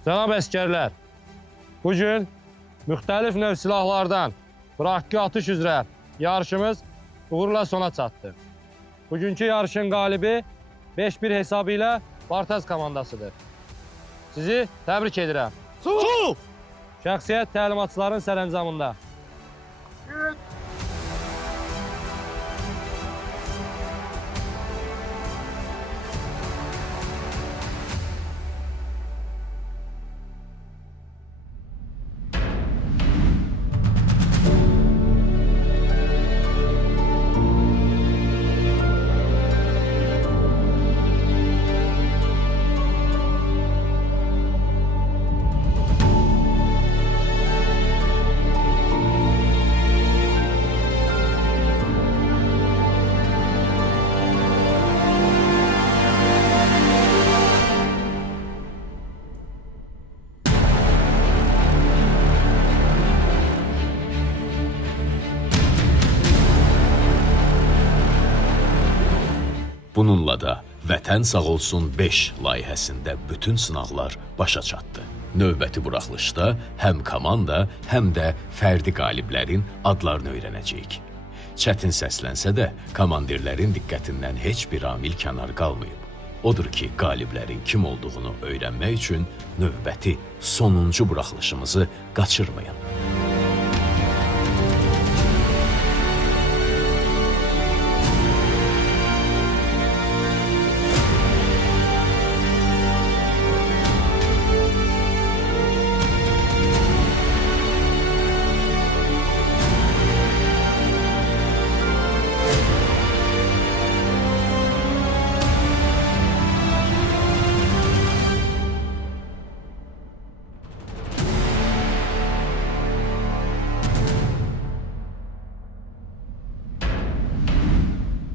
Cənab əskərlər, bugün müxtəlif növ silahlardan bıraqqı atış üzrə yarışımız uğurla sona çatdı. Bugünkü yarışın qalibi 5-1 hesabı ilə Bartaz komandasıdır. Sizi təbrik edirəm. Sol! Şəxsiyyət təlimatçıların sərəncamında. Bununla da Vətən Sağ Olsun 5 layihəsində bütün sınaqlar başa çatdı. Növbəti buraxılışda həm komanda, həm də fərdi qaliblərin adlarını öyrənəcəyik. Çətin səslənsə də komandirlərin diqqətindən heç bir amil kənar qalmayıb. Odur ki, qaliblərin kim olduğunu öyrənmək üçün növbəti sonuncu buraxılışımızı qaçırmayın.